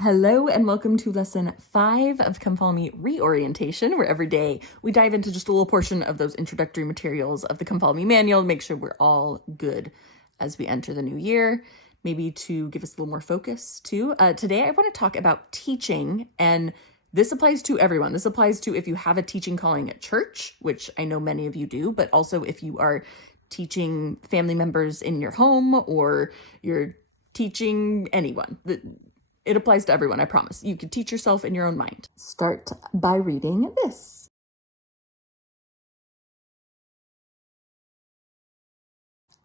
Hello and welcome to lesson 5 of Come Follow Me Reorientation, where every day we dive into just a little portion of those introductory materials of the Come Follow Me manual, make sure we're all good as we enter the new year, maybe to give us a little more focus too. Today I want to talk about teaching, and this applies to everyone. This applies to if you have a teaching calling at church, which I know many of you do, but also if you are teaching family members in your home or you're teaching anyone. It applies to everyone, I promise. You can teach yourself in your own mind. Start by reading this.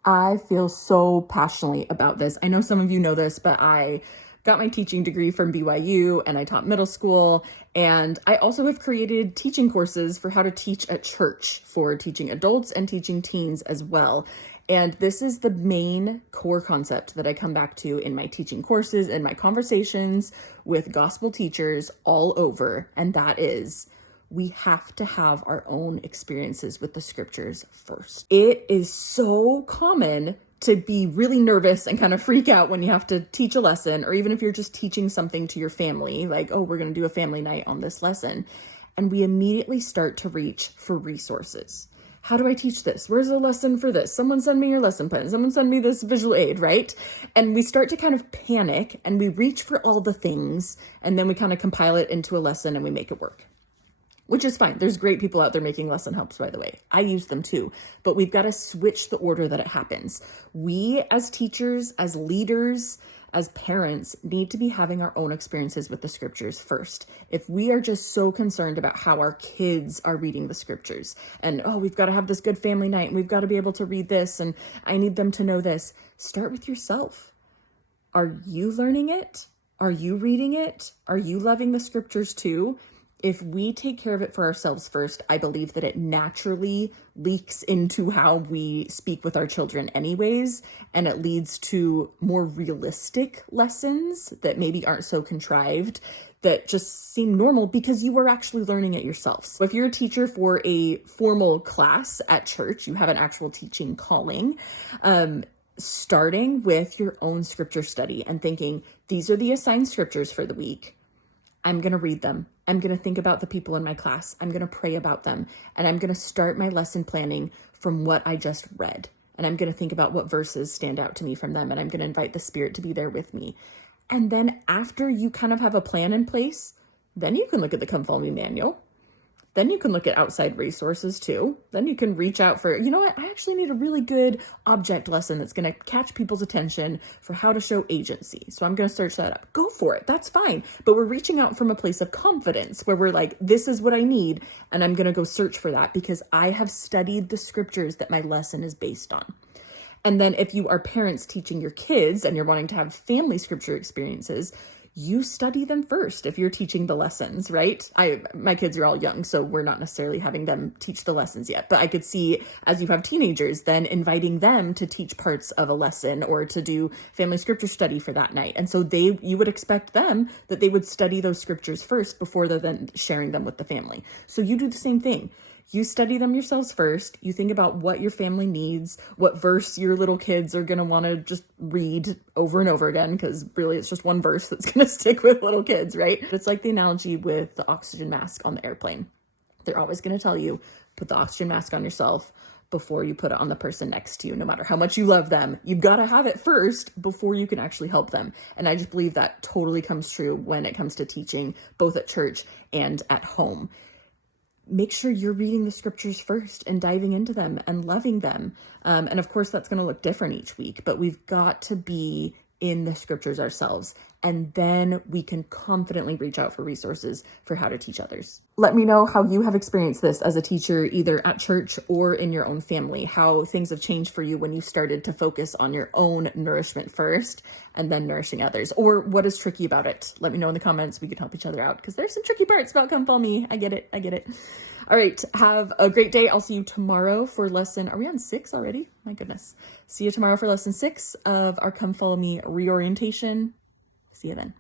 I feel so passionately about this. I know some of you know this, but I got my teaching degree from BYU and I taught middle school. And I also have created teaching courses for how to teach at church for teaching adults and teaching teens as well. And this is the main core concept that I come back to in my teaching courses and my conversations with gospel teachers all over. And that is, we have to have our own experiences with the scriptures first. It is so common to be really nervous and kind of freak out when you have to teach a lesson, or even if you're just teaching something to your family, like, oh, we're going to do a family night on this lesson. And we immediately start to reach for resources. How do I teach this? Where's the lesson for this? Someone send me your lesson plan. Someone send me this visual aid, right? And we start to kind of panic and we reach for all the things, and then we kind of compile it into a lesson and we make it work. Which is fine. There's great people out there making lesson helps, by the way. I use them too, but we've got to switch the order that it happens. We as teachers, as leaders, as parents need to be having our own experiences with the scriptures first. If we are just so concerned about how our kids are reading the scriptures and, oh, we've got to have this good family night and we've got to be able to read this and I need them to know this, start with yourself. Are you learning it? Are you reading it? Are you loving the scriptures too? If we take care of it for ourselves first, I believe that it naturally leaks into how we speak with our children anyways, and it leads to more realistic lessons that maybe aren't so contrived, that just seem normal because you are actually learning it yourself. So if you're a teacher for a formal class at church, you have an actual teaching calling, starting with your own scripture study and thinking, these are the assigned scriptures for the week. I'm going to read them. I'm going to think about the people in my class. I'm going to pray about them. And I'm going to start my lesson planning from what I just read. And I'm going to think about what verses stand out to me from them. And I'm going to invite the Spirit to be there with me. And then after you kind of have a plan in place, then you can look at the Come Follow Me manual. Then you can look at outside resources too. Then you can reach out for, you know what, I actually need a really good object lesson that's going to catch people's attention for how to show agency. So I'm going to search that up. Go for it. That's fine. But we're reaching out from a place of confidence where we're like, this is what I need. And I'm going to go search for that because I have studied the scriptures that my lesson is based on. And then if you are parents teaching your kids and you're wanting to have family scripture experiences, you study them first if you're teaching the lessons, right? My kids are all young, so we're not necessarily having them teach the lessons yet. But I could see as you have teenagers, then inviting them to teach parts of a lesson or to do family scripture study for that night. And so you would expect them that they would study those scriptures first before they're then sharing them with the family. So you do the same thing. You study them yourselves first. You think about what your family needs, what verse your little kids are going to want to just read over and over again, because really it's just one verse that's going to stick with little kids, right? It's like the analogy with the oxygen mask on the airplane. They're always going to tell you, put the oxygen mask on yourself before you put it on the person next to you, no matter how much you love them. You've got to have it first before you can actually help them. And I just believe that totally comes true when it comes to teaching, both at church and at home. Make sure you're reading the scriptures first and diving into them and loving them. And of course, that's going to look different each week, but we've got to be in the scriptures ourselves. And then we can confidently reach out for resources for how to teach others. Let me know how you have experienced this as a teacher, either at church or in your own family, how things have changed for you when you started to focus on your own nourishment first and then nourishing others, or what is tricky about it. Let me know in the comments. We can help each other out because there's some tricky parts about Come Follow Me. I get it. All right. Have a great day. I'll see you tomorrow for lesson. Are we on 6 already? My goodness. See you tomorrow for lesson 6 of our Come Follow Me reorientation. See you then.